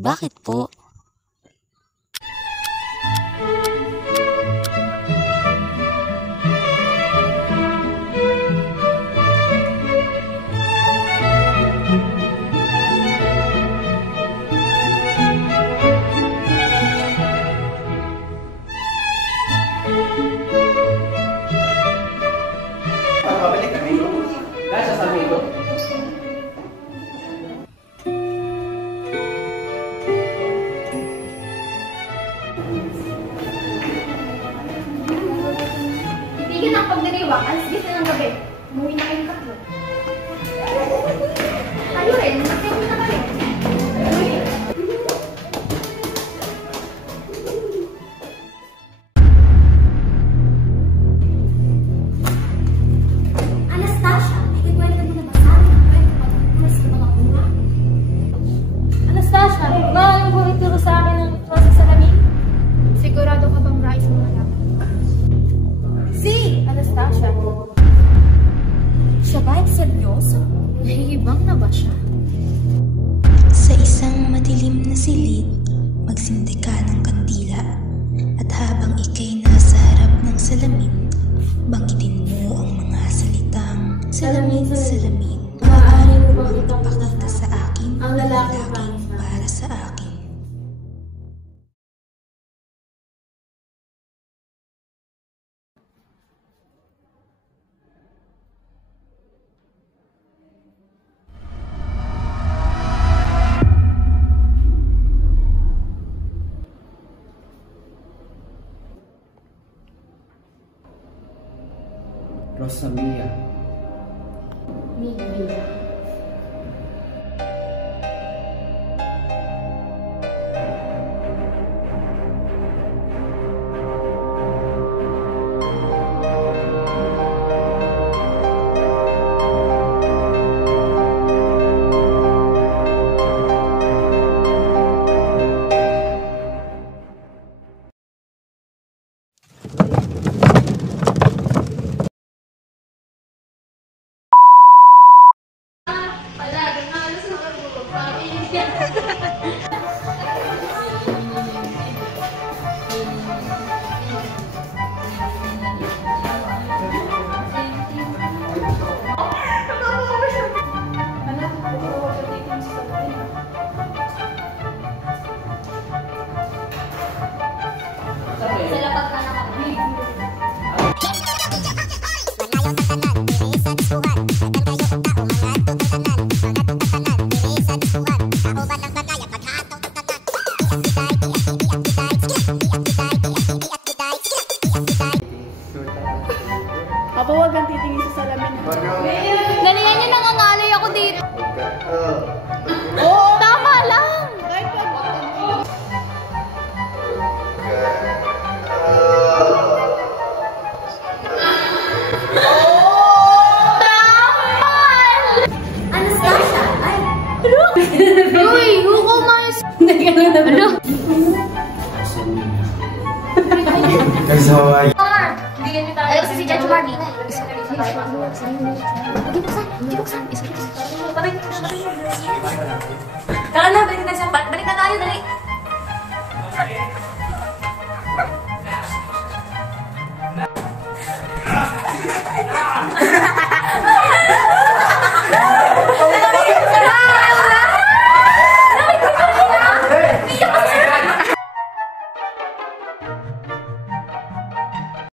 Bakit po? Pabalik kami. Dahil sa Salmido. Itigil ang pagdiriwang, alas 10 na ng gabi. Umuwi na kayong tatlo. Tayo rin, mag-check na kayo. Anastasia, ikikwento mo na ba sa akin ang kwento pag-umas ka mga bunga? Anastasia, maaaring mo ituro sa akin ang klase sa lamin? Sigurado ka bang rais mo na lang? Si Anastasia. Siya ba ay seryoso? Nahihibang na ba siya? Sa isang madilim na silid, magsindi ka ng kandila. At habang ika'y nasa harap ng salamin, banggitin mo ang mga salitang salamin, salamin. Maaari mo bang ipakita sa akin ang lalaking para sa akin? Rosamia. Miguel. Apo, huwag kang titingin sa salamin. Galingan niyo, nangangalay ako dito. Oo, tama lang. Anastasia, ay. Uy, huko mas. Ano? Kasaway. Alam si Judge Marty. Hindi buksan. Tara na, balik na tayo, dali.